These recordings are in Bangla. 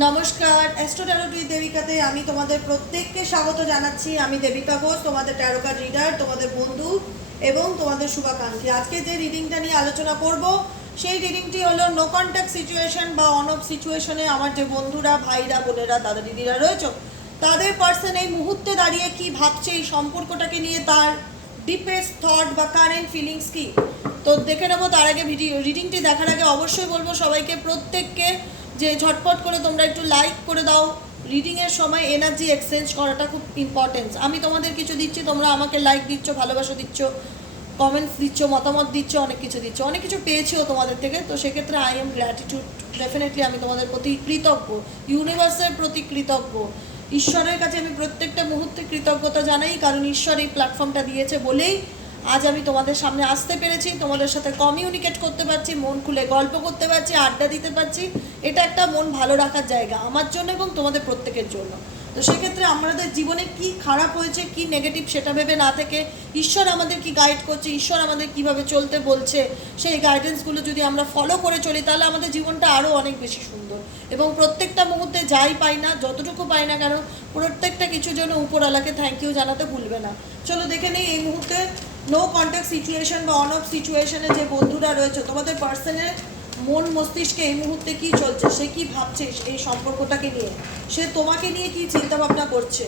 নমস্কার অ্যাস্ট্রো ট্যারোটি দেবিকাতে আমি তোমাদের প্রত্যেককে স্বাগত জানাচ্ছি। আমি দেবিকা ঘোষ, তোমাদের ট্যারোকার রিডার তোমাদের বন্ধু এবং তোমাদের শুভাকাঙ্ক্ষী। আজকে যে রিডিংটা নিয়ে আলোচনা করব, সেই রিডিংটি হলো নো কন্ট্যাক্ট সিচুয়েশন বা অন অফ সিচুয়েশনে আমার যে বন্ধুরা, ভাইরা, বোনেরা দাদা দিদিরা রয়েছে, তাদের পার্সন এই মুহূর্তে দাঁড়িয়ে কি ভাবছে এই সম্পর্কটাকে নিয়ে, তার ডিপেস্ট থট বা কারেন্ট ফিলিংস কি? তো দেখে নেব, তার আগে রিডিংটি দেখার আগে অবশ্যই বলব সবাইকে, প্রত্যেককে যে ঝটপট করে তোমরা একটু লাইক করে দাও। রিডিংয়ের সময় এনার্জি এক্সচেঞ্জ করাটা খুব ইম্পর্টেন্স আমি তোমাদের কিছু দিচ্ছি, তোমরা আমাকে লাইক দিচ্ছ, ভালোবাসা দিচ্ছ কমেন্টস দিচ্ছ, মতামত দিচ্ছ, অনেক কিছু দিচ্ছ। অনেক কিছু পেয়েছিও তোমাদের থেকে, তো সেক্ষেত্রে আই এম গ্র্যাটিটিউড ডেফিনেটলি আমি তোমাদের প্রতি কৃতজ্ঞ। ইউনিভার্সের প্রতি কৃতজ্ঞ। ঈশ্বরের কাছে আমি প্রত্যেকটা মুহূর্তে কৃতজ্ঞতা জানাই, কারণ ঈশ্বর এই প্ল্যাটফর্মটা দিয়েছে বলেই আজ আমি তোমাদের সামনে আসতে পেরেছি, তোমাদের সাথে কমিউনিকেট করতে পারছি, মন খুলে গল্প করতে পারছি, আড্ডা দিতে পারছি। এটা একটা মন ভালো রাখার জায়গা, আমার জন্য এবং তোমাদের প্রত্যেকের জন্য। তো সেক্ষেত্রে আমাদের জীবনে কি খারাপ হয়েছে, কি নেগেটিভ সেটা ভেবে না থেকে ঈশ্বর আমাদের কি গাইড করছে, ঈশ্বর আমাদের কীভাবে চলতে বলছে, সেই গাইডেন্সগুলো যদি আমরা ফলো করে চলি, তাহলে আমাদের জীবনটা আরও অনেক বেশি সুন্দর। এবং প্রত্যেকটা মুহূর্তে যাই পাই না, যতটুকু পাই না কেন, প্রত্যেকটা কিছুর জন্য উপরওয়ালাকে থ্যাংক ইউ জানাতে ভুলবে না। চলো দেখে নেই এই মুহূর্তে নো কন্ট্যাক্ট সিচুয়েশন বা অন অফ সিচুয়েশনে যে বন্ধুরা রয়েছে, তোমাদের পার্সনের মন মস্তিষ্কে এই মুহূর্তে কি চলছে, সে কি ভাবছে, এই সম্পর্কটাকে নিয়ে? সে তোমাকে নিয়ে কি চিন্তা ভাবনা করছে?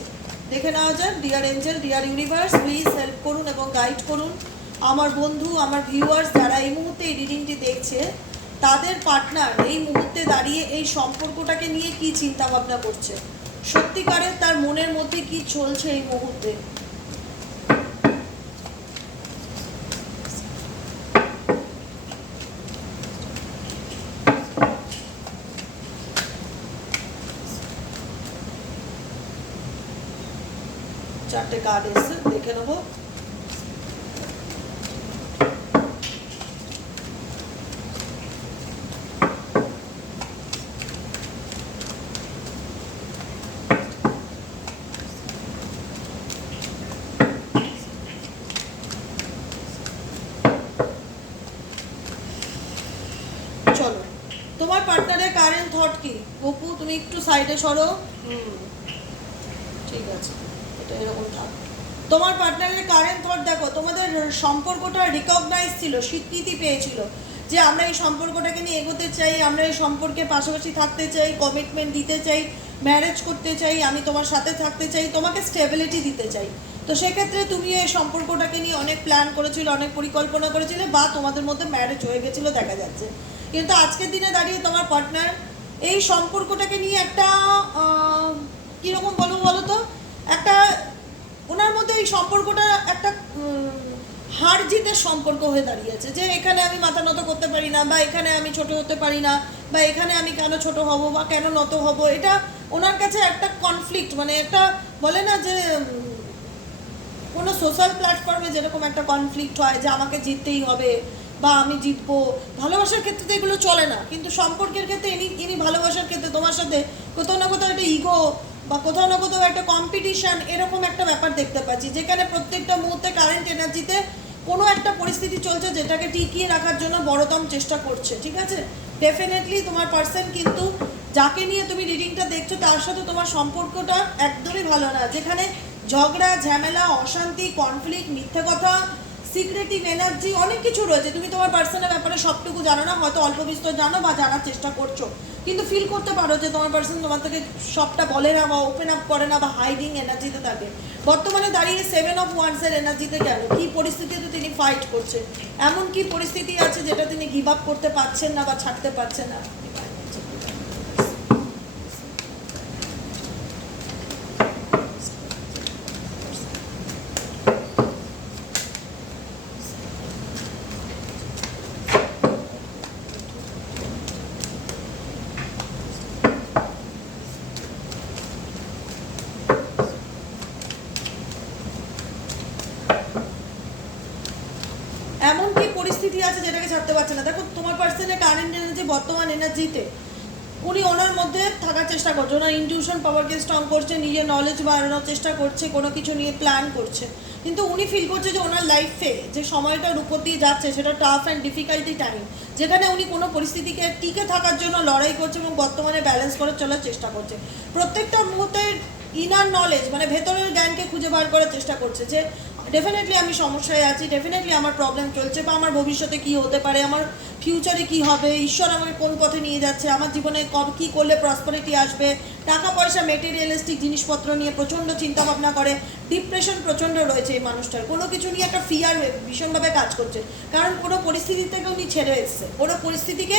দেখে নেওয়া যাক dear angel dear universe please help করুন এবং গাইড করুন। আমার বন্ধু, আমার ভিউয়ার্স যারা এই মুহূর্তে এই রিডিংটি দেখছে, তাদের পার্টনার এই মুহূর্তে দাঁড়িয়ে এই সম্পর্কটাকে নিয়ে কি চিন্তা ভাবনা করছে? সত্যিকারের তার মনের মধ্যে কি চলছে এই মুহূর্তে? চারটে কার্ড এসছে, দেখে নেব। চলো। তোমার পার্টনারের কারেন্ট থট কি? গপু তুমি একটু সাইডে সরো হুম ঠিক আছে এটা এরকম থাক তোমার পার্টনারের কারেন্ট থট দেখো, তোমাদের সম্পর্কটা রিকগনাইজ ছিল, স্বীকৃতি পেয়েছিল যে আমরা এই সম্পর্কটাকে নিয়ে এগোতে চাই, আমরা এই সম্পর্কে পাশাপাশি থাকতে চাই কমিটমেন্ট দিতে চাই ম্যারেজ করতে চাই, আমি তোমার সাথে থাকতে চাই, তোমাকে স্টেবিলিটি দিতে চাই। তো সেক্ষেত্রে তুমি এই সম্পর্কটাকে নিয়ে অনেক প্ল্যান করেছিলে, অনেক পরিকল্পনা করেছিলে বা তোমাদের মধ্যে ম্যারেজ হয়ে গেছিল, দেখা যাচ্ছে। কিন্তু আজকের দিনে দাঁড়িয়ে তোমার পার্টনার এই সম্পর্কটাকে নিয়ে একটা কীরকম বলব বলো তো একটা ওনার মধ্যে এই সম্পর্কটা একটা হার জিতের সম্পর্ক হয়ে দাঁড়িয়েছে, যে এখানে আমি মাথা নত করতে পারি না, বা এখানে আমি ছোট হতে পারি না, বা এখানে আমি কেন ছোট হব, বা কেন নত হব, এটা ওনার কাছে একটা কনফ্লিক্ট মানে একটা বলে না যে, কোনো সোশ্যাল প্ল্যাটফর্মে যেরকম একটা কনফ্লিক্ট হয়, যে আমাকে জিততেই হবে, বা আমি জিতবো, ভালোবাসার ক্ষেত্রে তো এগুলো চলে না, কিন্তু সম্পর্কের ক্ষেত্রে ইনি ইনি ভালোবাসার ক্ষেত্রে তোমার সাথে কোথাও না কোথাও একটা ইগো বা কোথাও না কোথাও একটা কম্পিটিশন এরকম একটা ব্যাপার দেখতে পাচ্ছি, যেখানে প্রত্যেকটা মুহূর্তে কারেন্ট এনার্জিতে কোনো একটা পরিস্থিতি চলছে যেটাকে টিকিয়ে রাখার জন্য বড়তম চেষ্টা করছে, ঠিক আছে? ডেফিনেটলি তোমার পার্সন কিন্তু যাকে নিয়ে তুমি রিডিংটা দেখছ, তার সাথে তোমার সম্পর্কটা একদমই ভালো না, যেখানে ঝগড়া, ঝামেলা, অশান্তি কনফ্লিক্ট মিথ্যে কথা সিক্রেটিভ এনার্জি অনেক কিছু রয়েছে। তুমি তোমার পার্সনের ব্যাপারে সবটুকু জানো না, হয়তো অল্প বিস্তর জানো বা জানার চেষ্টা করছ। কিন্তু ফিল করতে পারো যে তোমার পার্সন তোমার থেকে সবটা বলে না বা ওপেন আপ করে না বা হাইডিং এনার্জিতে থাকে। বর্তমানে দাঁড়িয়ে সেভেন অফ ওয়ান্সের এনার্জিতে গেল কী পরিস্থিতিতে তিনি ফাইট করছেন এমন কি পরিস্থিতি আছে যেটা তিনি গিভ আপ করতে পারছেন না বা ছাড়তে পারছেন না এমন ছাড়তে পারছে না। দেখো, তোমার পার্সনের কারেন্ট এনার্জি বর্তমান এনার্জিতে উনি ওনার মধ্যে থাকার চেষ্টা করছে। ওনার ইনটিউশন পাওয়ারকে স্ট্রং করছে, নিজের নলেজ বাড়ানোর চেষ্টা করছে, কোনো কিছু নিয়ে প্ল্যান করছে। কিন্তু উনি ফিল করছে যে ওনার লাইফে যে সময়টার উপর দিয়ে যাচ্ছে, সেটা টাফ অ্যান্ড ডিফিকাল্টি টাইম যেখানে উনি কোনো পরিস্থিতিকে টিকে থাকার জন্য লড়াই করছে এবং বর্তমানে ব্যালেন্স করে চলার চেষ্টা করছে। প্রত্যেকটা মুহূর্তের ইনার নলেজ মানে ভেতরের জ্ঞানকে খুঁজে বার করার চেষ্টা করছে যে ডেফিনেটলি আমি সমস্যায় আছি ডেফিনেটলি আমার প্রবলেম চলছে বা আমার ভবিষ্যতে কি হতে পারে, আমার ফিউচারে কি হবে, ঈশ্বর আমাকে কোন পথে নিয়ে যাচ্ছে, আমার জীবনে কব, কী করলে প্রসপারিটি আসবে, টাকা পয়সা মেটেরিয়ালিস্টিক জিনিসপত্র নিয়ে প্রচণ্ড চিন্তা ভাবনা করে ডিপ্রেশন প্রচণ্ড রয়েছে এই মানুষটার, কোনো কিছু নিয়ে একটা ফিয়ার ভীষণভাবে কাজ করছে, কারণ কোনো পরিস্থিতি থেকে উনি ছেড়ে এসছে কোনো পরিস্থিতিকে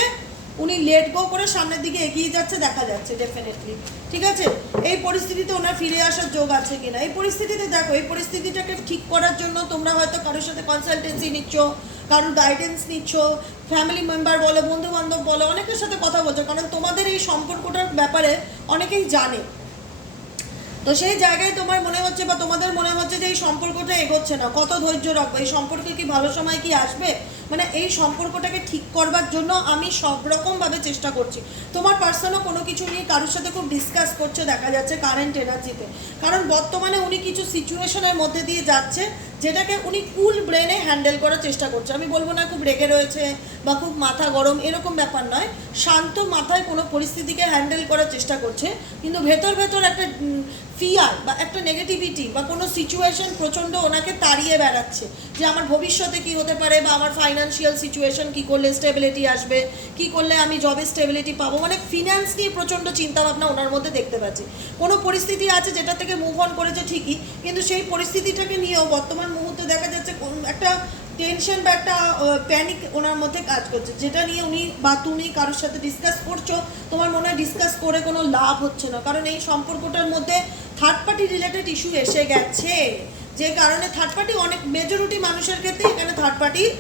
উনি লেট গো করে সামনের দিকে এগিয়ে যাচ্ছে, দেখা যাচ্ছে ডেফিনেটলি ঠিক আছে? এই পরিস্থিতিতে ওনার ফিরে আসার যোগ আছে কিনা? এই পরিস্থিতিতে দেখো, এই পরিস্থিতিটাকে ঠিক করার জন্য তোমরা হয়তো কারোর সাথে কনসালটেন্সি নিচ্ছ, কারোর গাইডেন্স নিচ্ছ ফ্যামিলি মেম্বার বলো বন্ধু বান্ধব বলো, অনেকের সাথে কথা বলছো, কারণ তোমাদের এই সম্পর্কটার ব্যাপারে অনেকেই জানে। তো সেই জায়গায় তোমার মনে হচ্ছে বা তোমাদের মনে হচ্ছে যে এই সম্পর্কটা এগোচ্ছে না। কত ধৈর্য রাখব? এই সম্পর্কে কি ভালো সময় কি আসবে? মানে এই সম্পর্কটাকে ঠিক করবার জন্য আমি সব রকমভাবে চেষ্টা করছি। তোমার পার্সনও কোনো কিছু নিয়ে কারোর সাথে খুব ডিসকাস করছে, দেখা যাচ্ছে কারেন্ট এনার্জিতে কারণ বর্তমানে উনি কিছু সিচুয়েশনের মধ্যে দিয়ে যাচ্ছে, যেটাকে উনি কুল ব্রেনে হ্যান্ডেল করার চেষ্টা করছে। আমি বলব না খুব রেগে রয়েছে বা খুব মাথা গরম, এরকম ব্যাপার নয়। শান্ত মাথায় কোনো পরিস্থিতিকে হ্যান্ডেল করার চেষ্টা করছে, কিন্তু ভেতর ভেতর একটা ফিয়ার বা একটা নেগেটিভিটি বা কোনো সিচুয়েশন প্রচণ্ড ওনাকে তাড়িয়ে বেড়াচ্ছে যে আমার ভবিষ্যতে কি হতে পারে বা আমার ফাইন্যান্সিয়াল সিচুয়েশন কি করলে স্টেবিলিটি আসবে, কি করলে আমি জবে স্টেবিলিটি পাবো মানে ফিনান্স নিয়ে প্রচণ্ড চিন্তাভাবনা ওনার মধ্যে দেখতে পাচ্ছি। কোনো পরিস্থিতি আছে যেটা থেকে মুভ অন করেছে ঠিকই, কিন্তু সেই পরিস্থিতিটাকে নিয়েও বর্তমান মুহূর্তে দেখা যাচ্ছে একটা টেনশন বা একটা প্যানিক ওনার মধ্যে কাজ করছে। যেটা নিয়ে উনি বা তুমি কারোর সাথে ডিসকাস করছ, তোমার মনে হয় ডিসকাস করে কোনো লাভ হচ্ছে না। কারণ এই সম্পর্কটার মধ্যে থার্ড পার্টি রিলেটেড ইস্যু এসে গেছে। যে কারণে থার্ড পার্টি অনেক মেজরিটি মানুষের ক্ষেত্রে এখানে থার্ড পার্টির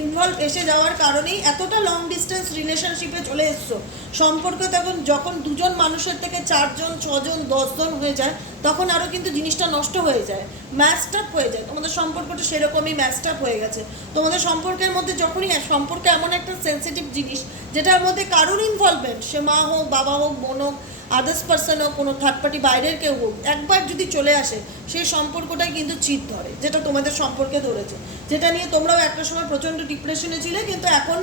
ইনভলভ এসে যাওয়ার কারণেই এতটা লং ডিস্টেন্স রিলেশনশিপে চলে এসছো। সম্পর্ক তখন যখন দুজন মানুষের থেকে চারজন, ছজন, দশজন হয়ে যায়, তখন আরও কিন্তু জিনিসটা নষ্ট হয়ে যায় ম্যাচড আপ হয়ে যায়। তোমাদের সম্পর্কটা সেরকমই ম্যাচড আপ হয়ে গেছে। তোমাদের সম্পর্কের মধ্যে যখনই সম্পর্ক এমন একটা সেন্সিটিভ জিনিস, যেটার মধ্যে কারোর ইনভলভমেন্ট সে মা হোক, বাবা হোক, বোন হোক আদার্স পার্সন হোক কোনো থার্ড পার্টি বাইরের কেউ হোক, একবার যদি চলে আসে সেই সম্পর্কটাই কিন্তু চিট ধরে, যেটা তোমাদের সম্পর্কে ধরেছে। যেটা নিয়ে তোমরাও একটা সময় প্রচণ্ড ডিপ্রেশনে ছিলে, কিন্তু এখন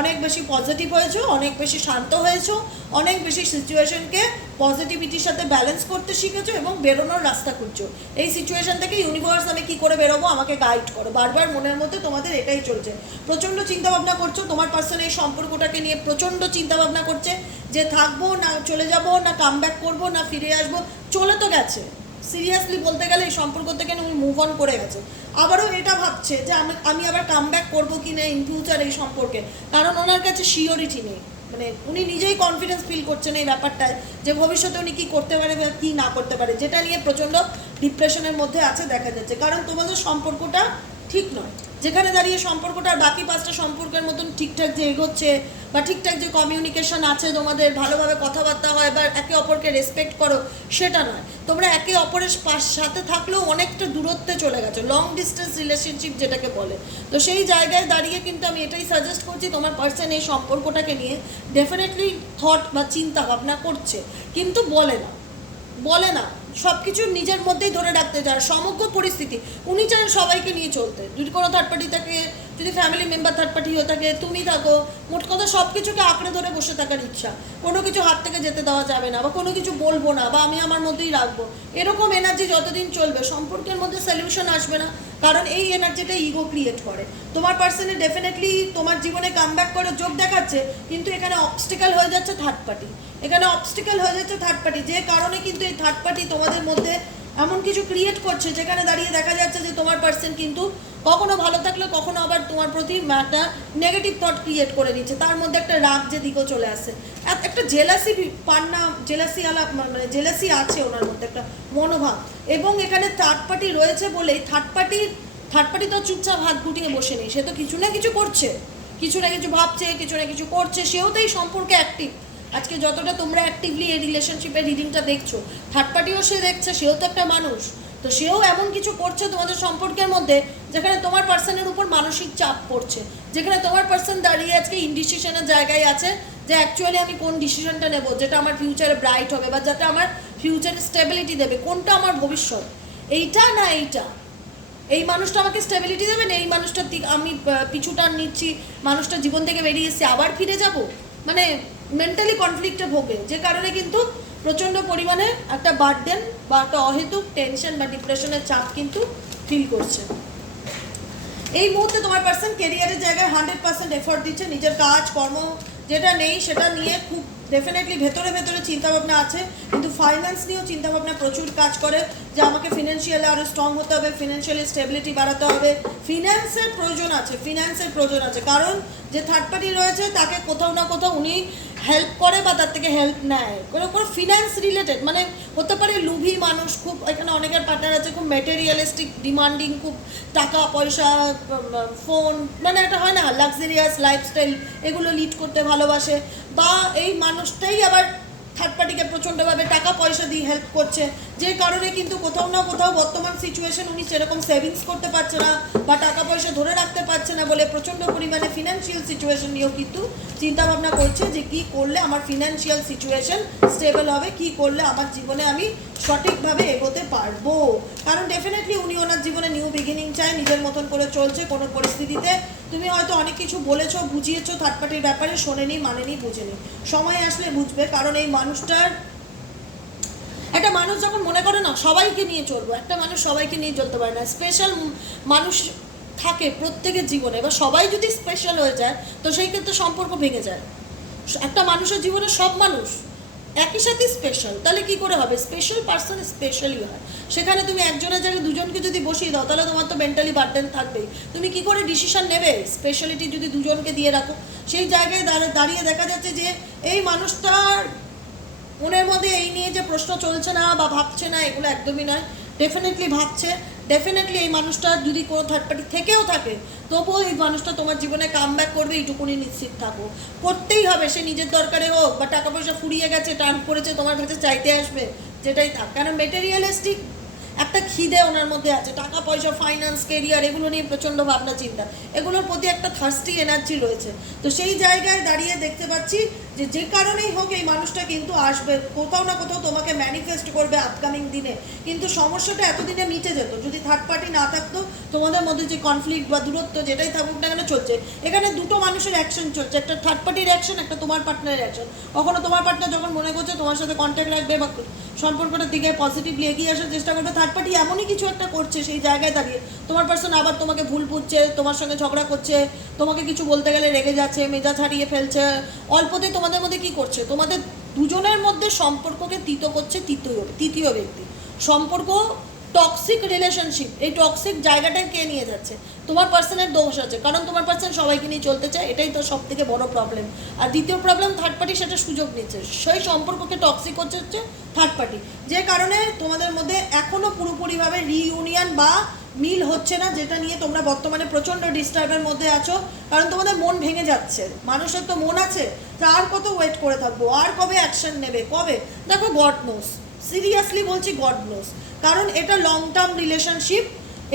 অনেক বেশি পজিটিভ হয়েছো, অনেক বেশি শান্ত হয়েছো, অনেক বেশি সিচুয়েশনকে পজিটিভিটির সাথে ব্যালেন্স করতে শিখেছো এবং বেরোনোর রাস্তা খুঁজছো। এই সিচুয়েশন থেকে ইউনিভার্স আমি কি করে বেরোবো আমাকে গাইড করো। বারবার মনের মধ্যে তোমাদের এটাই চলছে। প্রচণ্ড চিন্তাভাবনা করছ, তোমার পার্সন এই সম্পর্কটাকে নিয়ে প্রচণ্ড চিন্তাভাবনা করছে যে থাকব না, চলে যাব না কাম ব্যাক করব না, ফিরে আসব, চলে তো গেছে। সিরিয়াসলি বলতে গেলে এই সম্পর্ক থেকে উনি মুভ অন করে গেছে। আবারও এটা ভাবছে যে আমি আবার কাম ব্যাক করব কি না ইন ফিউচার এই সম্পর্কে। কারণ ওনার কাছে শিওরিটি নেই। মানে উনি নিজেই কনফিডেন্স ফিল করছেন এই ব্যাপারটায় যে ভবিষ্যতে উনি কী করতে পারে বা কী না করতে পারে। যেটা নিয়ে প্রচণ্ড ডিপ্রেশনের মধ্যে আছে দেখা যাচ্ছে। কারণ তোমাদের সম্পর্কটা ঠিক নয়। যেখানে দাঁড়িয়ে সম্পর্কটা আর বাকি পাঁচটা সম্পর্কের মতন ঠিকঠাক যে এগোচ্ছে বা ঠিকঠাক যে কমিউনিকেশন আছে, তোমাদের ভালোভাবে কথাবার্তা হয় বা একে অপরকে রেসপেক্ট করো, সেটা নয়। তোমরা একে অপরের পাশ, সাথে থাকলেও অনেকটা দূরত্বে চলে গেছো লং ডিস্টেন্স রিলেশনশিপ যেটাকে বলে। তো সেই জায়গায় দাঁড়িয়ে কিন্তু আমি এটাই সাজেস্ট করছি, তোমার পার্সন এই সম্পর্কটাকে নিয়ে ডেফিনেটলি থট বা চিন্তা ভাবনা করছে। কিন্তু বলে না। বলে না। সব কিছু নিজের মধ্যেই ধরে রাখতে চায় সমগ্র পরিস্থিতি। উনি চান সবাইকে নিয়ে চলতে। যদি কোনো থার্ড পার্টি থাকে, যদি ফ্যামিলি মেম্বার থার্ড পার্টি হয়ে থাকে, তুমি থাকো। মোট কথা সব কিছুকে আঁকড়ে ধরে বসে থাকার ইচ্ছা। কোনো কিছু হাত থেকে যেতে দেওয়া যাবে না, বা কোনো কিছু বলব না, বা আমি আমার মধ্যেই রাখব। এরকম এনার্জি যতদিন চলবে, সম্পর্কের মধ্যে সলিউশন আসবে না, কারণ এই এনার্জিটা ইগো ক্রিয়েট করে। তোমার পার্সনে ডেফিনেটলি তোমার জীবনে কাম ব্যাক করে যোগ দেখাচ্ছে, কিন্তু এখানে অবস্টিক্যাল হয়ে যাচ্ছে থার্ড পার্টি এখানে অবস্টিক্যাল হয়ে যাচ্ছে থার্ড পার্টি যে কারণে কিন্তু এই থার্ড পার্টি তোমাদের মধ্যে এমন কিছু ক্রিয়েট করছে, যেখানে দাঁড়িয়ে দেখা যাচ্ছে যে তোমার পার্সন কিন্তু কখনো ভালো থাকলে কখনো আবার তোমার প্রতি একটা নেগেটিভ থট ক্রিয়েট করে নিচ্ছে। তার মধ্যে একটা রাগ যে দিকেও চলে আসে। একটা জেলাসি পান্না জেলাসি আলা মানে জেলাসি আছে ওনার মধ্যে, একটা মনোভাব। এবং এখানে থার্ড পার্টি রয়েছে বলেই থার্ড পার্টির থার্ড পার্টি তো চুপচাপ হাত গুটিয়ে বসে নেই। সে তো কিছু না কিছু করছে। কিছু না কিছু ভাবছে, কিছু না কিছু করছে, সেও তো এই সম্পর্কে অ্যাক্টিভ আজকে যতটা তোমরা অ্যাক্টিভলি এই রিলেশনশিপের রিডিংটা দেখছ থার্ড পার্টিও সে দেখছে, সেও তো একটা মানুষ। তো সেও এমন কিছু করছে তোমাদের সম্পর্কের মধ্যে, যেখানে তোমার পার্সনের উপর মানসিক চাপ পড়ছে। যেখানে তোমার পার্সন দাঁড়িয়ে আজকে ইনডিসিশনের জায়গায় আছে, যে অ্যাকচুয়ালি আমি কোন ডিসিশনটা নেব, যেটা আমার ফিউচারে ব্রাইট হবে বা যেটা আমার ফিউচারে স্টেবিলিটি দেবে, কোনটা আমার ভবিষ্যৎ। এইটা না এইটা? এই মানুষটা আমাকে স্টেবিলিটি দেবে না এই মানুষটার আমি পিছুটান নিচ্ছি, মানুষটা জীবন থেকে বেরিয়ে এসে আবার ফিরে যাব? মানে মেন্টালি কনফ্লিক্টে ভোগে, যে কারণে কিন্তু প্রচণ্ড পরিমাণে একটা বার্ডেন বা একটা অহেতুক টেনশন বা ডিপ্রেশনের চাপ কিন্তু ফিল করছে। এই মুহূর্তে তোমার পার্সন কেরিয়ারের জায়গায় হান্ড্রেড পার্সেন্ট এফোর্ট দিচ্ছে, নিজের কাজ, কর্ম যেটা নেই সেটা নিয়ে খুব ডেফিনেটলি ভেতরে ভেতরে চিন্তাভাবনা আছে, কিন্তু ফাইন্যান্স নিয়েও চিন্তাভাবনা প্রচুর কাজ করে, যে আমাকে ফিনান্সিয়ালি আরও স্ট্রং হতে হবে ফিনান্সিয়ালি স্টেবিলিটি বাড়াতে হবে। ফিনান্সের প্রয়োজন আছে ফিনান্সের প্রয়োজন আছে। কারণ যে থার্ড পার্টি রয়েছে, তাকে কোথাও না কোথাও উনি হেল্প করে বা তার থেকে হেল্প নেয়। কোনো কোনো ফিনান্স রিলেটেড মানে হতে পারে লুভি মানুষ, খুব এখানে অনেকের পার্টনার আছে, খুব মেটেরিয়ালিস্টিক ডিমান্ডিং খুব টাকা, পয়সা ফোন মানে একটা হয় না লাক্সারিয়াস লাইফস্টাইল এগুলো লিড করতে ভালোবাসে। বা এই মানুষটাই আবার থার্ড পার্টিকে প্রচণ্ডভাবে টাকা পয়সা দিয়ে হেল্প করছে। যে কারণে কিন্তু কোথাও না কোথাও বর্তমান সিচুয়েশন উনি সেরকম সেভিংস করতে পারছে না বা টাকা পয়সা ধরে রাখতে পারছে না বলে প্রচণ্ড পরিমাণে ফিনান্সিয়াল সিচুয়েশন নিয়েও কিন্তু চিন্তা ভাবনা করছে যে কি করলে আমার ফিনান্সিয়াল সিচুয়েশন স্টেবল হবে, কি করলে আমার জীবনে আমি সঠিকভাবে এগোতে পারব। কারণ ডেফিনেটলি উনি ওনার জীবনে নিউ বিগিনিং চায়, নিজের মতন করে চলছে কোনো পরিস্থিতিতে। তুমি হয়তো অনেক কিছু বলেছ, বুঝিয়েছো থার্ড পার্টির ব্যাপারে শোনেনি, মানেনি, বুঝেনি। সময় আসলে বুঝবে, কারণ এই মানুষটার একটা মানুষ যখন মনে করে না, সবাইকে নিয়ে চলবো, একটা মানুষ সবাইকে নিয়ে চলতে পারে না। স্পেশাল মানুষ থাকে প্রত্যেকের জীবনে, এবার সবাই যদি স্পেশাল হয়ে যায়, তো সেই ক্ষেত্রে সম্পর্ক ভেঙে যায়। একটা মানুষের জীবনে সব মানুষ একই সাথে স্পেশাল তাহলে কি করে হবে? স্পেশাল পার্সন স্পেশালি হয়। সেখানে তুমি একজনের জায়গায় দুজনকে যদি বসিয়ে দাও, তাহলে তোমার তো মেন্টালি বার্ডেন থাকবেই। তুমি কি করে ডিসিশন নেবে? স্পেশালিটি যদি দুজনকে দিয়ে রাখো, সেই জায়গায় দাঁড়িয়ে দেখা যাচ্ছে যে, এই মানুষটার মনের মধ্যে এই নিয়ে যে প্রশ্ন চলছে না বা ভাবছে না, এগুলো একদমই নয়। ডেফিনেটলি ভাবছে। ডেফিনেটলি এই মানুষটা যদি কোনো থার্ড পার্টি থেকেও থাকে, তবুও এই মানুষটা তোমার জীবনে কাম ব্যাক করবে, এইটুকুনি নিশ্চিত থাকো। করতেই হবে, সে নিজের দরকারে হোক, বা টাকা পয়সা ফুরিয়ে গেছে টান পড়েছে তোমার কাছে চাইতে আসবে, যেটাই থাক। কারণ মেটেরিয়ালিস্টিক একটা খিদে ওনার মধ্যে আছে। টাকা পয়সা ফাইন্যান্স কেরিয়ার এগুলো নিয়ে প্রচণ্ড ভাবনা, চিন্তা। এগুলোর প্রতি একটা থার্স্টি এনার্জি রয়েছে। তো সেই জায়গায় দাঁড়িয়ে দেখতে পাচ্ছি যে যে কারণেই হোক এই মানুষটা কিন্তু আসবে, কোথাও না কোথাও তোমাকে ম্যানিফেস্ট করবে আপকামিং দিনে। কিন্তু সমস্যাটা এতদিনে মিটে যেত, যদি থার্ড পার্টি না থাকতো, তোমাদের মধ্যে যে কনফ্লিক্ট বা দূরত্ব যেটাই থাকুক না কেন চলছে। এখানে দুটো মানুষের অ্যাকশন চলছে, একটা থার্ড পার্টির অ্যাকশন একটা তোমার পার্টনারের অ্যাকশন কখনো তোমার পার্টনার যখন মনে করছে তোমার সাথে কন্ট্যাক্ট রাখবে বা সম্পর্কটার দিকে পজিটিভলি এগিয়ে আসার চেষ্টা করবে থার্ড পার্টি এমনই কিছু একটা করছে সেই জায়গায় দাঁড়িয়ে। তোমার পার্সন আবার তোমাকে ভুল বুঝছে, তোমার সঙ্গে ঝগড়া করছে, তোমাকে কিছু বলতে গেলে রেগে যাচ্ছে, মেজাজ হারিয়ে ফেলছে অল্পতেই তোমাদের মধ্যে কি করছে? তোমাদের দুজনের মধ্যে সম্পর্ককে তিত করছে তৃতীয় তৃতীয় ব্যক্তি। সম্পর্ক টক্সিক রিলেশনশিপ এই টক্সিক জায়গাটায় কে নিয়ে যাচ্ছে? তোমার পার্সনের দোষ আছে, কারণ তোমার পার্সন সবাইকে নিয়ে চলতে চায়, এটাই তো সব থেকে বড় প্রবলেম আর দ্বিতীয় প্রবলেম থার্ড পার্টি সেটা সুযোগ নিচ্ছে। সেই সম্পর্ককে টক্সিক হচ্ছে হচ্ছে থার্ড পার্টি যে কারণে তোমাদের মধ্যে এখনও পুরোপুরিভাবে রিইউনিয়ন বা মিল হচ্ছে না, যেটা নিয়ে তোমরা বর্তমানে প্রচণ্ড ডিস্টার্বের মধ্যে আছো। কারণ তোমাদের মন ভেঙে যাচ্ছে। মানুষের তো মন আছে যে আর কত ওয়েট করে থাকব, আর কবে অ্যাকশন নেবে, কবে? দেখো গড নোস সিরিয়াসলি বলছি গড নোস কারণ এটা লং টার্ম রিলেশনশিপ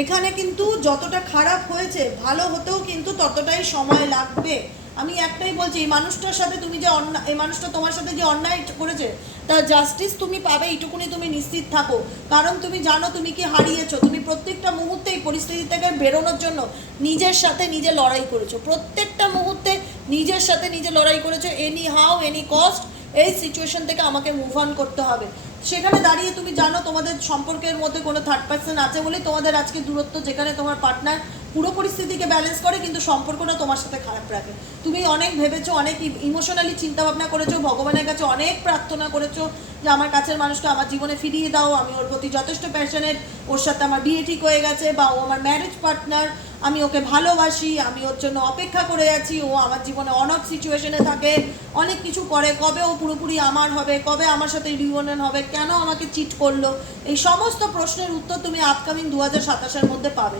এখানে কিন্তু যতটা খারাপ হয়েছে, ভালো হতেও কিন্তু ততটাই সময় লাগবে। আমি একটাই বলছি, এই মানুষটার সাথে তুমি যে অন্যায় এই মানুষটা তোমার সাথে যে অন্যায় করেছে, তার জাস্টিস তুমি পাবে, এইটুকুনি তুমি নিশ্চিত থাকো। কারণ তুমি জানো তুমি কি হারিয়েছো, তুমি প্রত্যেকটা মুহূর্তে এই পরিস্থিতি থেকে বেরোনোর জন্য নিজের সাথে নিজে লড়াই করেছ। প্রত্যেকটা মুহূর্তে নিজের সাথে নিজে লড়াই করেছ এনি হাউ এনি কস্ট এই সিচুয়েশন থেকে আমাকে মুভ অন করতে হবে। সেখানে দাঁড়িয়ে তুমি জানো তোমাদের সম্পর্কের মধ্যে কোনো থার্ড পার্সন আছে বলেই তোমাদের আজকে দূরত্ব, যেখানে তোমার পার্টনার পুরো পরিস্থিতিকে ব্যালেন্স করে, কিন্তু সম্পর্কটা তোমার সাথে খারাপ রাখে। তুমি অনেক ভেবেছো, অনেক ইমোশনালি চিন্তা ভাবনা করেছ, ভগবানের কাছে অনেক প্রার্থনা করেছ যে আমার কাছের মানুষকে আমার জীবনে ফিরিয়ে দাও, আমি ওর প্রতি যথেষ্ট প্যাশনেট ওর সাথে আমার বিয়ে ঠিক হয়ে গেছে বা ও আমার ম্যারেজ পার্টনার আমি ওকে ভালোবাসি, আমি ওর জন্য অপেক্ষা করে আছি, ও আমার জীবনে অনেক সিচুয়েশনে থাকে, অনেক কিছু করে, কবে ও পুরোপুরি আমার হবে, কবে আমার সাথে রিউনিয়ন হবে, কেন আমাকে চিট করল, এই সমস্ত প্রশ্নের উত্তর তুমি আপকামিং দু হাজার সাতাশের মধ্যে পাবে।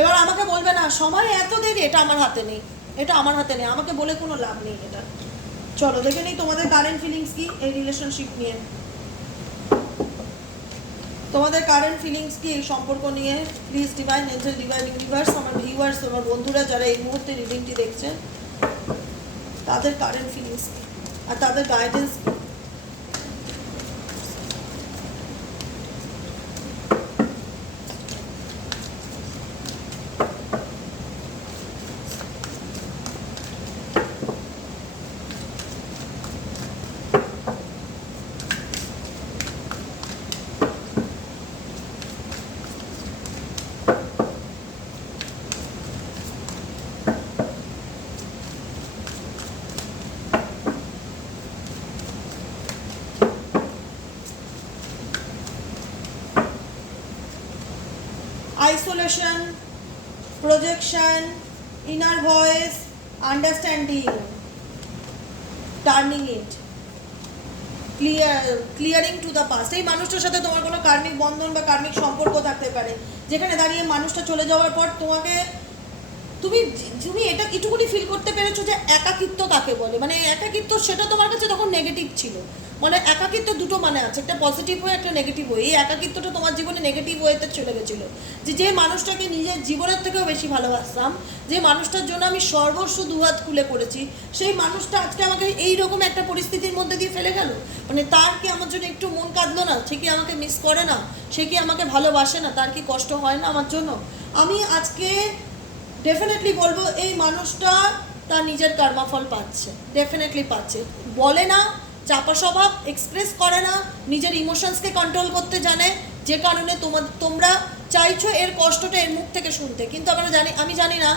এবার আমাকে বলবে না, সময় এত দেরি, এটা আমার হাতে নেই, এটা আমার হাতে নেই, আমাকে বলে কোনো লাভ নেই এটা। চলো, দেখে নিই তোমাদের কারেন্ট ফিলিংস কি, এই রিলেশনশিপ নিয়ে। তোমাদের কারেন্ট ফিলিংস কি, এই সম্পর্ক নিয়ে? Please divine angel divine universe আমার ভিউয়ার্স আমার বন্ধুরা যারা এই মুহূর্তে রিডিংটি দেখছেন তাদের কারেন্ট ফিলিংস কি? আর তাদের guidance isolation, projection, inner voice, understanding, turning it, clear, clearing to the past. এই মানুষটার সাথে তোমার কোনো কার্মিক বন্ধন বা কার্মিক সম্পর্ক থাকতে পারে। যেখানে দাঁড়িয়ে মানুষটা চলে যাওয়ার পর তোমাকে তুমি তুমি এটা এটুকুনি ফিল করতে পেরেছ যে একাকিত্ব কাকে বলে? মানে একাকিত্ব সেটা তোমার কাছে তখন নেগেটিভ ছিল। মানে একাকিত্ব দুটো মানে আছে, একটা পজিটিভ হয়ে, একটা নেগেটিভ হয়ে। এই একাকিত্বটা তোমার জীবনে নেগেটিভ ওয়েতে চলে গেছিল। যে যে মানুষটাকে নিজের জীবনের থেকেও বেশি ভালোবাসতাম, যে মানুষটার জন্য আমি সর্বস্ব দুহাত খুলে করেছি, সেই মানুষটা আজকে আমাকে এই রকম একটা পরিস্থিতির মধ্যে দিয়ে ফেলে গেল। মানে তার কি আমার জন্য একটু মন কাঁদলো না? সে কি আমাকে মিস করে না? সে কি আমাকে ভালোবাসে না? তার কি কষ্ট হয় না আমার জন্য? আমি আজকে ডেফিনেটলি বলব, এই মানুষটা তার নিজের কর্মাফল পাচ্ছে। ডেফিনেটলি পাচ্ছে। বলে না চাপা স্বভাব এক্সপ্রেস করে না, নিজের ইমোশনসকে কন্ট্রোল করতে জানে, যে কারণে তোমার তোমরা চাইছো এর কষ্টটা এর মুখ থেকে শুনতে। কিন্তু আমরা জানি আমি জানি না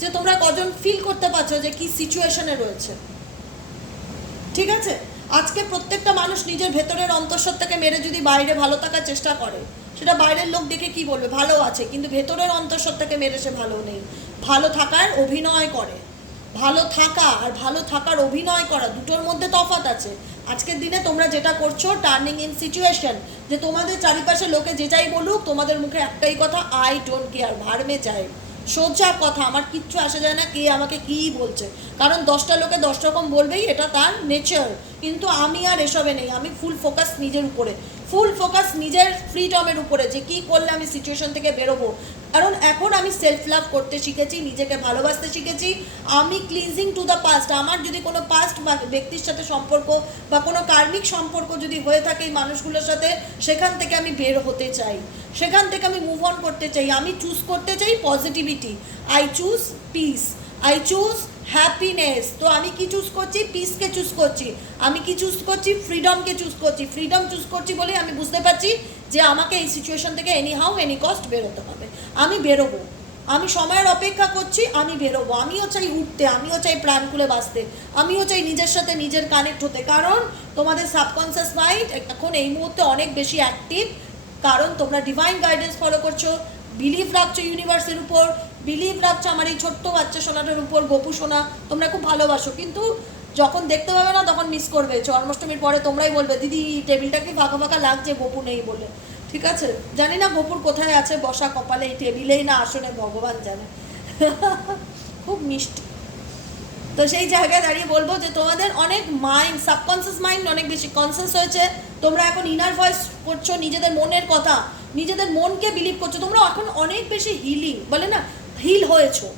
যে তোমরা কজন ফিল করতে পারছ যে কি সিচুয়েশনে রয়েছে। ঠিক আছে? আজকে প্রত্যেকটা মানুষ নিজের ভেতরের অন্তঃসত্ত্বাকে মেরে যদি বাইরে ভালো থাকার চেষ্টা করে, সেটা বাইরের লোক দেখে কি বলবে? ভালো আছে, কিন্তু ভেতরের অন্তঃসত্ত্বাকে মেরে সে ভালো নেই। ভালো থাকার অভিনয় করে। ভালো থাকা আর ভালো থাকার অভিনয় করা, দুটোর মধ্যে তফাত আছে। আজকের দিনে তোমরা যেটা করছ টার্নিং ইন সিচুয়েশন যে তোমাদের চারিপাশে লোকে যে যাই বলুক, তোমাদের মুখে একটাই কথা আই ডোন্ট কেয়ার ভাড়মে চাই সোজা কথা, আমার কিচ্ছু আসা যায় না কে আমাকে কী বলছে। কারণ দশটা লোকে দশ রকম বলবেই, এটা তার নেচার কিন্তু আমি আর এসবে নেই, আমি ফুল ফোকাস নিজের উপরে। ফুল ফোকাস নিজের ফ্রিডমের উপরে, যে কী করলে আমি সিচুয়েশন থেকে বেরোবো কারণ এখন আমি সেলফ লাভ করতে শিখেছি, নিজেকে ভালোবাসতে শিখেছি, আমি ক্লিনজিং টু দ্য পাস্ট আমার যদি কোনো পাস্ট বা ব্যক্তির সাথে সম্পর্ক বা কোনো কার্মিক সম্পর্ক যদি হয়ে থাকে এই মানুষগুলোর সাথে, সেখান থেকে আমি বের হতে চাই। সেখান থেকে আমি মুভ অন করতে চাই, আমি চুজ করতে চাই positivity I choose peace I choose happiness তো আমি কি চুজ করছি? পিসকে চুজ করছি। আমি কি চুজ করছি? ফ্রিডমকে চুজ করছি। ফ্রিডম চুজ করছি বলে আমি বুঝতে পারছি যে আমাকে এই সিচুয়েশন থেকে এনি হাউ এনি কস্ট বেরোতে হবে। আমি বেরোবো। আমি সময়ের অপেক্ষা করছি, আমি বেরোবো। আমিও চাই উঠতে, আমিও চাই প্রাণ খুলে বাঁচতে। আমিও চাই নিজের সাথে নিজের কানেক্ট হতে। কারণ তোমাদের সাবকনসিয়াস মাইন্ড এখন এই মুহূর্তে অনেক বেশি অ্যাক্টিভ কারণ তোমরা ডিভাইন গাইডেন্স ফলো করছ। বিলিভ রাখছো ইউনিভার্সের উপর। বিলিভ রাখছো, আমার এই ছোট্ট বাচ্চা সোনাটার উপর গোপু সোনা, তোমরা খুব ভালোবাসো। কিন্তু যখন দেখতে পাবে না, তখন মিস করবে। জন্মাষ্টমীর পরে তোমরাই বলবে, দিদি টেবিলটা কি ফাঁকা ফাঁকা লাগছে? গোপু নেই বলে। ঠিক আছে? জানি না গোপুর কোথায় আছে, বসা কপালে, এই টেবিলেই না আসনে ভগবান জানে। খুব মিষ্টি। তো সেই জায়গায় দাঁড়িয়ে বলব যে, তোমাদের অনেক মাইন্ড সাবকনসিয়াস মাইন্ড অনেক বেশি কনসিয়াস হয়েছে। তোমরা এখন ইনার ভয়েস করছ, নিজেদের মনের কথা, নিজেদের মনকে বিলিভ করছ। তোমরা এখন অনেক বেশি হিলিং বলে না? হিল হয়েছো।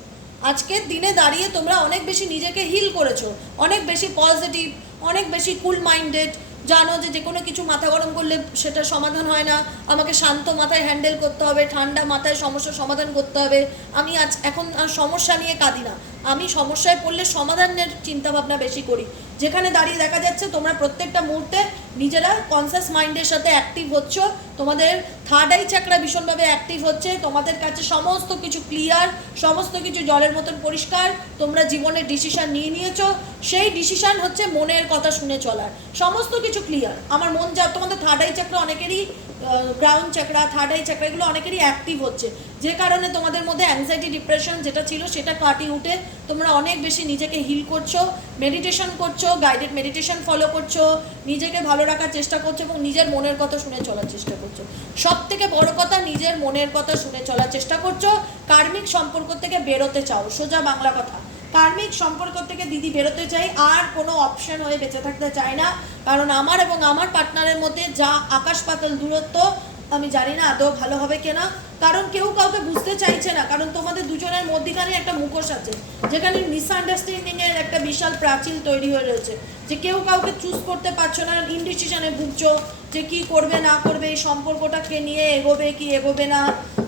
আজকের দিনে দাঁড়িয়ে তোমরা অনেক বেশি নিজেকে হিল করেছ। অনেক বেশি পজিটিভ অনেক বেশি কুল মাইন্ডেড জানো যে যে কোনো কিছু মাথা গরম করলে সেটা সমাধান হয় না। আমাকে শান্ত মাথায় হ্যান্ডেল করতে হবে, ঠান্ডা মাথায় সমস্যার সমাধান করতে হবে। আমি আজ এখন আর সমস্যা নিয়ে কাঁদি না। আমি সমস্যায় পড়লে সমাধানের চিন্তা ভাবনা বেশি করি। যেখানে দাঁড়িয়ে দেখা যাচ্ছে, তোমরা প্রত্যেকটা মুহূর্তে নিজেরা কনসাস মাইন্ডের সাথে অ্যাক্টিভ হচ্ছ। তোমাদের থার্ড আই চাকরা ভীষণভাবে অ্যাক্টিভ হচ্ছে। তোমাদের কাছে সমস্ত কিছু ক্লিয়ার সমস্ত কিছু জলের মতন পরিষ্কার। তোমরা জীবনের ডিসিশন নিয়ে নিয়েছো। সেই ডিসিশন হচ্ছে মনের কথা শুনে চলার। সমস্ত কিছু ক্লিয়ার আমার মন যা তোমাদের থার্ড আই চাকরা অনেকেরই ground chakra third eye chakra এগুলো অনেকেরই অ্যাক্টিভ হচ্ছে। যে কারণে তোমাদের মধ্যে অ্যাংজাইটি ডিপ্রেশন যেটা ছিল সেটা কাটিয়ে উঠে তোমরা অনেক বেশি নিজেকে হিল করছ মেডিটেশন করছ গাইডেড মেডিটেশন ফলো করছ, নিজেকে ভালো রাখার চেষ্টা করছ এবং নিজের মনের কথা শুনে চলার চেষ্টা করছ। সব থেকে বড় কথা নিজের মনের কথা শুনে চলার চেষ্টা করছ। কার্মিক সম্পর্ক থেকে বেরোতে চাও। সোজা বাংলা কথা। কার্মিক সম্পর্ক থেকে দিদি বেরোতে চাই, আর কোনো অপশন হয়ে বেঁচে থাকতে চাই না। কারণ আমার এবং আমার পার্টনারের মধ্যে যা আকাশ পাতাল দূরত্ব, আমি জানি না আদৌ ভালো হবে কিনা। কারণ কেউ কাউকে বুঝতে চাইছে না, কারণ তোমাদের দুজনের মধ্যিখানে একটা মুখোশ আছে, যেখানে মিসআন্ডারস্ট্যান্ডিং এর একটা বিশাল প্রাচীর তৈরি হয়ে রয়েছে, যে কেউ কাউকে চুজ করতে পারছ না ইনডিসিশনে ভুগছো, যে কি করবে, না করবে, এই সম্পর্কটাকে নিয়ে এগোবে কি এগোবে না।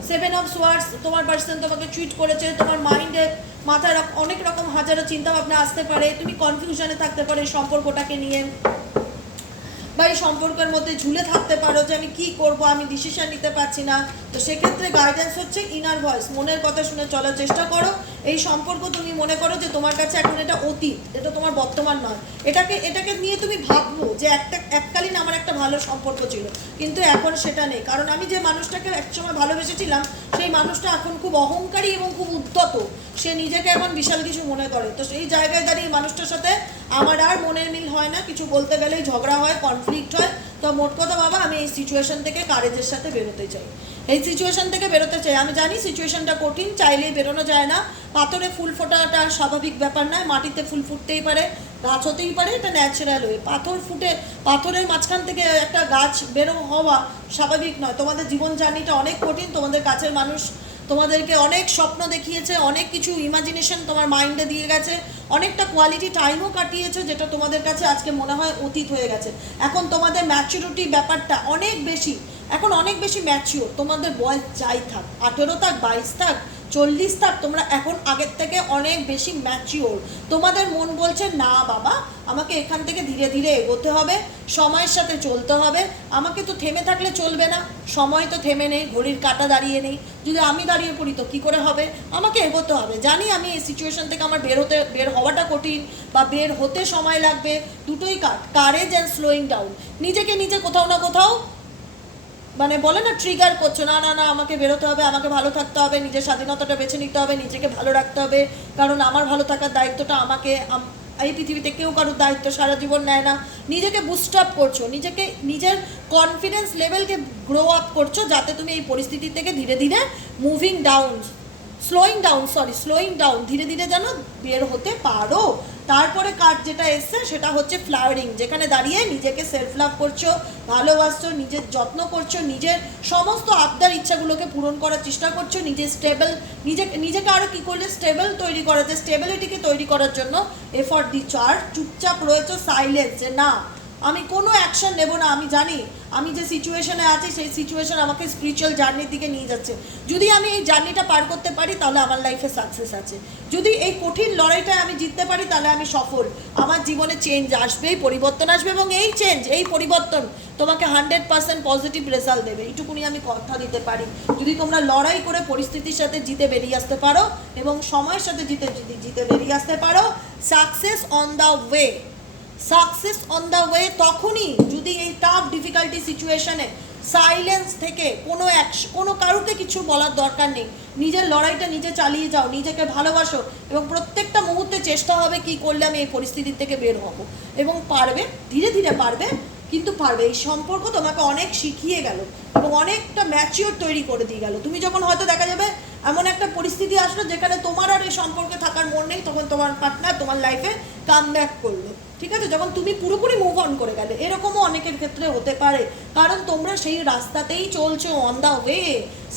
সেভেন অফ সোয়ার্স তোমার পার্সন তোমাকে টুইট করেছে, তোমার মাইন্ডে মাথায় অনেক রকম হাজারো চিন্তা ভাবনা আসতে পারে, তুমি কনফিউশনে থাকতে পারে এই সম্পর্কটাকে নিয়ে। বা এই সম্পর্কের মধ্যে ঝুলে থাকতে পারো যে আমি কি করব, আমি ডিসিশন নিতে পারছি না। তো সেক্ষেত্রে গাইডেন্স হচ্ছে ইনার ভয়েস মনের কথা শুনে চলার চেষ্টা করো। এই সম্পর্ক তুমি মনে করো যে তোমার কাছে এখন এটা অতীত, এটা তোমার বর্তমান নয়। এটাকে এটাকে নিয়ে তুমি ভাববো যে একটা, এককালীন আমার একটা ভালো সম্পর্ক ছিল, কিন্তু এখন সেটা নেই। কারণ আমি যে মানুষটাকে একসময় ভালোবেসেছিলাম, সেই মানুষটা এখন খুব অহংকারী এবং খুব উদ্যত। সে নিজেকে এখন বিশাল কিছু মনে করে। তো সেই জায়গায় দাঁড়িয়ে মানুষটার সাথে আমার আর মনের মিল হয় না। কিছু বলতে গেলেই ঝগড়া হয় কনফ্লিক্ট হয়। তো মোট কথা বাবা, আমি এই সিচুয়েশন থেকে কারেজের সাথে বেরোতে চাই। এই সিচুয়েশন থেকে বেরোতে চাই। আমি জানি সিচুয়েশনটা কঠিন, চাইলেই বেরোনো যায় না। পাথরে ফুল ফোটাটা স্বাভাবিক ব্যাপার নয়। মাটিতে ফুল ফুটতেই পারে, গাছ হতেই পারে, এটা ন্যাচারাল ওয়ে পাথর ফুটে, পাথরের মাঝখান থেকে একটা গাছ বেরো হওয়া স্বাভাবিক নয়। তোমাদের জীবন জার্নিটা অনেক কঠিন, তোমাদের কাছের মানুষ তোমাদেরকে অনেক স্বপ্ন দেখিয়েছে, অনেক কিছু ইমাজিনেশন তোমার মাইন্ডে দিয়ে গেছে, অনেকটা কোয়ালিটি টাইমও কাটিয়েছে, যেটা তোমাদের কাছে আজকে মনে হয় অতীত হয়ে গেছে। এখন তোমাদের ম্যাচুরিটি ব্যাপারটা অনেক বেশি, এখন অনেক বেশি ম্যাচিওর তোমাদের বয়স যাই থাক, আঠেরো থাক, বাইশ থাক চল্লিশ থাক তোমরা এখন আগের থেকে অনেক বেশি ম্যাচিওর তোমাদের মন বলছে, না বাবা, আমাকে এখান থেকে ধীরে ধীরে এগোতে হবে, সময়ের সাথে চলতে হবে। আমাকে তো থেমে থাকলে চলবে না। সময় তো থেমে নেই, ঘড়ির কাটা দাঁড়িয়ে নেই। যদি আমি দাঁড়িয়ে পড়ি তো কী করে হবে? আমাকে এগোতে হবে। জানি আমি এই সিচুয়েশন থেকে আমার বের হতে, বের হওয়াটা কঠিন বা বের হতে সময় লাগবে। দুটোই cut courage and slowing down নিজেকে নিজে কোথাও না কোথাও মানে বলে না ট্রিগার করছ, না না না, আমাকে বেরোতে হবে, আমাকে ভালো থাকতে হবে, নিজের স্বাধীনতাটা বেছে নিতে হবে, নিজেকে ভালো রাখতে হবে, কারণ আমার ভালো থাকার দায়িত্বটা আমাকে এই পৃথিবীতে কেউ কারোর দায়িত্ব সারা জীবন নেয় না। নিজেকে বুস্ট আপ করছ, নিজেকে, নিজের কনফিডেন্স লেভেলকে গ্রো আপ করছ, যাতে তুমি এই পরিস্থিতি থেকে ধীরে ধীরে moving down slowing down sorry slowing down ধীরে ধীরে যেন বের হতে পারো। তারপরে কাজ যেটা এসছে, সেটা হচ্ছে ফ্লাওয়ারিং যেখানে দাঁড়িয়ে নিজেকে সেলফ লাভ করছ, ভালোবাসছো, নিজের যত্ন করছ, নিজের সমস্ত আবদার, ইচ্ছাগুলোকে পূরণ করার চেষ্টা করছ নিজে স্টেবল নিজে, নিজেকে আরও কী করলে স্টেবল তৈরি করা যায় স্টেবিলিটিকে তৈরি করার জন্য এফর্ট দিচ্ছ। আর চুপচাপ রয়েছো সাইলেন্স যে না আমি কোনো অ্যাকশন নেব না। আমি জানি, আমি যে সিচুয়েশনে আছি, সেই সিচুয়েশন আমাকে স্পিরিচুয়াল জার্নির দিকে নিয়ে যাচ্ছে। যদি আমি এই জার্নিটা পার করতে পারি, তাহলে আমার লাইফে সাকসেস আছে। যদি এই কঠিন লড়াইটায় আমি জিততে পারি, তাহলে আমি সফল। আমার জীবনে চেঞ্জ আসবেই, পরিবর্তন আসবে এবং এই চেঞ্জ এই পরিবর্তন তোমাকে হান্ড্রেড পার্সেন্ট পজিটিভ রেজাল্ট দেবে। এইটুকুনি আমি কথা দিতে পারি। যদি তোমরা লড়াই করে পরিস্থিতির সাথে জিতে বেরিয়ে আসতে পারো এবং সময়ের সাথে জিতে জিতে জিতে বেরিয়ে আসতে পারো success on the way success on the way তখনই যদি এই টাফ ডিফিকাল্টি সিচুয়েশনে সাইলেন্স থেকে কোনো এক কোনো কারোকে কিছু বলার দরকার নেই। নিজের লড়াইটা নিজে চালিয়ে যাও, নিজেকে ভালোবাসো এবং প্রত্যেকটা মুহূর্তে চেষ্টা হবে কি করলে আমি এই পরিস্থিতি থেকে বের হব। এবং পারবে, ধীরে ধীরে পারবে, কিন্তু পারবে। এই সম্পর্ক তোমাকে অনেক শিখিয়ে গেল এবং অনেকটা ম্যাচিওর তৈরি করে দিয়ে গেল। তুমি যখন হয়তো দেখা যাবে এমন একটা পরিস্থিতি আসলো যেখানে তোমার আর এই সম্পর্কে থাকার মন নেই, তখন তোমার পার্টনার তোমার লাইফে কাম ব্যাক করল। ঠিক আছে? যখন তুমি পুরোপুরি মুভ অন করে গেলে, এরকমও অনেকের ক্ষেত্রে হতে পারে। কারণ তোমরা সেই রাস্তাতেই চলছো on the way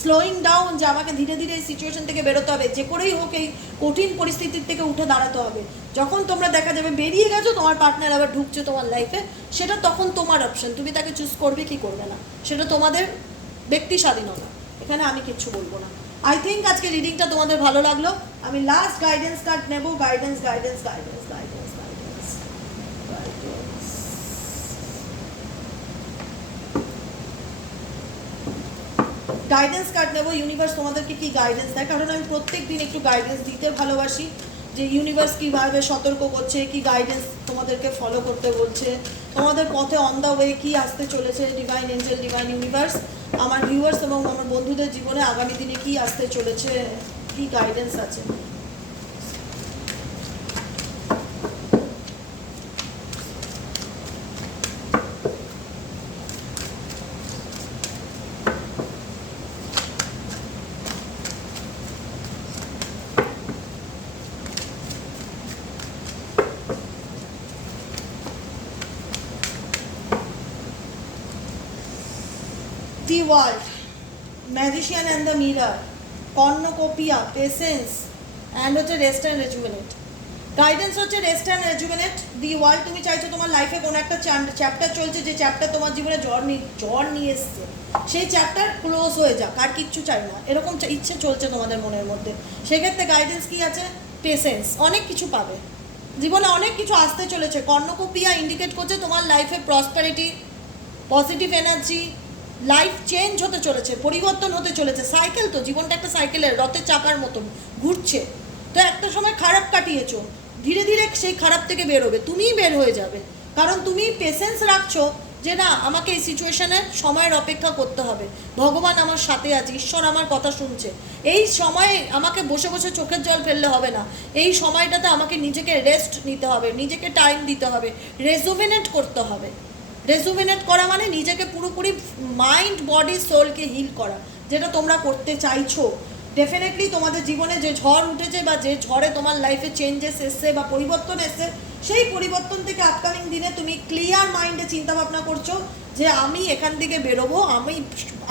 slowing down যে আমাকে ধীরে ধীরে এই সিচুয়েশন থেকে বেরোতে হবে, যে করেই হোক এই কঠিন পরিস্থিতির থেকে উঠে দাঁড়াতে হবে। যখন তোমরা দেখা যাবে বেরিয়ে গেছো, তোমার পার্টনার আবার ঢুকছে তোমার লাইফে সেটা তখন তোমার অপশন তুমি তাকে চুজ করবে কি করবে না। সেটা তোমাদের ব্যক্তি স্বাধীনতা এখানে আমি কিচ্ছু বলব না। আই থিঙ্ক আজকে রিডিংটা তোমাদের ভালো লাগল। আমি লাস্ট গাইডেন্স কার্ড নেব। Guidance guidance guidance guidance guidance card নেব ইউনিভার্স তোমাদেরকে কি গাইডেন্স দেয়? কারণ আমি প্রত্যেক দিন একটু গাইডেন্স দিতে ভালোবাসি। যে ইউনিভার্স কীভাবে সতর্ক করছে, কি গাইডেন্স তোমাদেরকে ফলো করতে বলছে। তোমাদের পথে অন দ্য ওয়ে কী আসতে চলেছে ডিভাইন এঞ্জেল ডিভাইন ইউনিভার্স আমার ভিউয়ার্স এবং আমার বন্ধুদের জীবনে আগামী দিনে কি আসতে চলেছে? কি গাইডেন্স আছে? The world magician and the mirror cornucopia patience and হচ্ছে রেস্ট অ্যান্ড রেজুভেনেট গাইডেন্স হচ্ছে rest and rejuvenate the world তুমি চাইছো তোমার লাইফে কোনো একটা চ্যাপ্টার চলছে, যে চ্যাপ্টার তোমার জীবনে জ্বর নিয়ে জ্বর নিয়ে এসছে। সেই চ্যাপ্টার ক্লোজ হয়ে যাক, আর কিচ্ছু চাই না। এরকম ইচ্ছে চলছে তোমাদের মনের মধ্যে। সেক্ষেত্রে গাইডেন্স কি আছে? পেশেন্স অনেক কিছু পাবে। জীবনে অনেক কিছু আসতে চলেছে। কর্ণকোপিয়া ইন্ডিকেট করছে তোমার লাইফে prosperity positive energy life change হতে চলেছে, পরিবর্তন হতে চলেছে সাইকেল তো, জীবনটা একটা সাইকেলের রথের চাকার মতন ঘুরছে। তো একটা সময় খারাপ কাটিয়েছো, ধীরে ধীরে সেই খারাপ থেকে বেরোবে তুমিই বের হয়ে যাবে। কারণ তুমি পেশেন্স রাখছো যে না, আমাকে এই সিচুয়েশনে সময়ের অপেক্ষা করতে হবে। ভগবান আমার সাথে আছে, ঈশ্বর আমার কথা শুনছে। এই সময়ে আমাকে বসে বসে চোখের জল ফেললে হবে না। এই সময়টাতে আমাকে নিজেকে রেস্ট নিতে হবে, নিজেকে টাইম দিতে হবে রেজুমিনেট করতে হবে। রেজুমিনেট করা মানে নিজেকে পুরোপুরি মাইন্ড বডি সোলকে হিল করা, যেটা তোমরা করতে চাইছো। ডেফিনেটলি তোমাদের জীবনে যে ঝড় উঠেছে বা যে ঝড়ে তোমার লাইফে চেঞ্জেস এসছে বা পরিবর্তন এসছে, সেই পরিবর্তন থেকে আপকামিং দিনে তুমি ক্লিয়ার মাইন্ডে চিন্তা ভাবনা করছ যে আমি এখান থেকে বেরোবো, আমি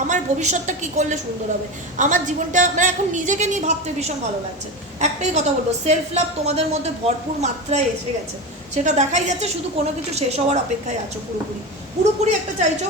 আমার ভবিষ্যৎটা কি করলে সুন্দর হবে? আমার জীবনটা মানে এখন নিজেকে নিয়ে ভাবতে ভীষণ ভালো লাগছে। একটাই কথা বলব সেলফ লাভ তোমাদের মধ্যে ভরপুর মাত্রায় এসে গেছে। সেটা দেখাই যাচ্ছে, শুধু কোনো কিছু শেষ হওয়ার অপেক্ষায় আছো পুরোপুরি। পুরোপুরি একটা চাইছো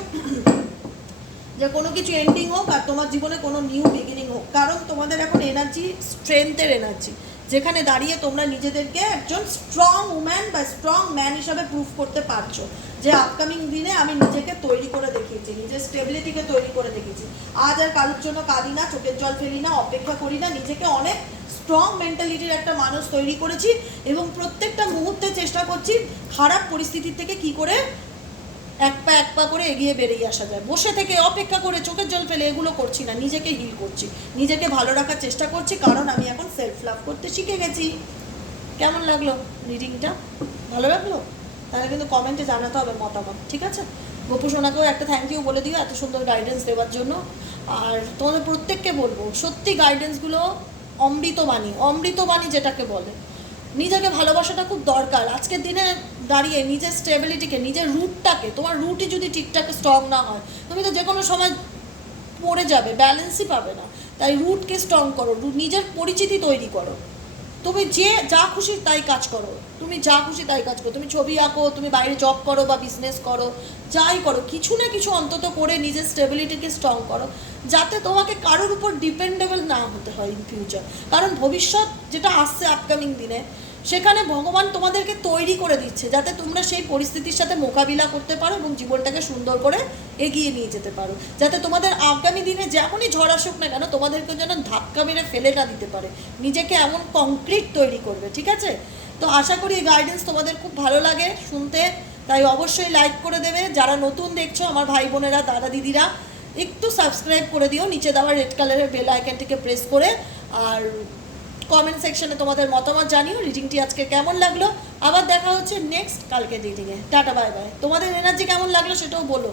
যে কোনো কিছু এন্ডিং হোক আর তোমার জীবনে কোনো নিউ বিগিনিং হোক। কারণ তোমাদের এখন এনার্জি স্ট্রেংথের এনার্জি যেখানে দাঁড়িয়ে তোমরা নিজেদেরকে একজন স্ট্রং উম্যান বা স্ট্রং ম্যান হিসাবে প্রুভ করতে পারছ। যে আপকামিং দিনে আমি নিজেকে তৈরি করে দেখিয়েছি, নিজের স্টেবিলিটিকে তৈরি করে দেখিয়েছি। আজ আর কারোর জন্য কাঁদি না, চোখের জল ফেলি না, অপেক্ষা করি না, নিজেকে অনেক স্ট্রং মেন্টালিটির একটা মানুষ তৈরি করেছি এবং প্রত্যেকটা মুহূর্তে চেষ্টা করছি খারাপ পরিস্থিতি থেকে কি করে এক পা এক পা করে এগিয়ে বেরিয়ে আসা যায়। বসে থেকে অপেক্ষা করে চোখের জল ফেলে এগুলো করছি না, নিজেকে হিল করছি। নিজেকে ভালো রাখার চেষ্টা করছি, কারণ আমি এখন সেলফ লাভ করতে শিখে গেছি। কেমন লাগল রিডিংটা ভালো লাগল? তাহলে কিন্তু কমেন্টে জানাতে হবে মতামত, ঠিক আছে? গোপু সোনাকেও একটা থ্যাংক ইউ বলে দিও, এত সুন্দর গাইডেন্স দেওয়ার জন্য। আর তোমাদের প্রত্যেককে বলব, সত্যি গাইডেন্সগুলো অমৃতবাণী অমৃতবাণী যেটাকে বলে। নিজেকে ভালোবাসাটা খুব দরকার। আজকের দিনে দাঁড়িয়ে নিজের স্টেবিলিটিকে নিজের রুটটাকে তোমার রুটই যদি ঠিকঠাক স্ট্রং না হয়, তুমি তো যে কোনো সময় পড়ে যাবে ব্যালেন্সই পাবে না। তাই রুটকে স্ট্রং করো নিজের পরিচিতি তৈরি করো। তুমি যে, যা খুশি তাই কাজ করো। তুমি যা খুশি তাই কাজ করো। তুমি ছবি আঁকো, তুমি বাইরে জব করো বা বিজনেস করো, যাই করো, কিছু না কিছু অন্তত করে নিজের স্টেবিলিটিকে স্ট্রং করো, যাতে তোমাকে কারোর উপর ডিপেন্ডেবল না হতে হয় ইন ফিউচার কারণ ভবিষ্যৎ যেটা আসছে আপকামিং দিনে সেখানে ভগবান তোমাদেরকে তৈরি করে দিচ্ছে, যাতে তোমরা সেই পরিস্থিতির সাথে মোকাবিলা করতে পারো এবং জীবনটাকে সুন্দর করে এগিয়ে নিয়ে যেতে পারো। যাতে তোমাদের আগামী দিনে যেমনই ঝড় আসুক না কেন, তোমাদেরকে যেন ধাক্কা মেরে ফেলে না দিতে পারে। নিজেকে এমন কংক্রিট তৈরি করবে, ঠিক আছে? তো আশা করি এই গাইডেন্স তোমাদের খুব ভালো লাগে শুনতে। তাই অবশ্যই লাইক করে দেবে। যারা নতুন দেখছ, আমার ভাই বোনেরা, দাদা দিদিরা, একটু সাবস্ক্রাইব করে দিও। নিচে দেওয়া রেড কালারের বেল আইকনটিকে প্রেস করে। আর কমেন্ট সেকশনে তোমাদের মতামত জানিও। রিডিংটি আজকে কেমন লাগল? আবার দেখা হচ্ছে নেক্সট কালকে রিডিংয়ে টাটা বাই বাই তোমাদের এনার্জি কেমন লাগল সেটাও বলো।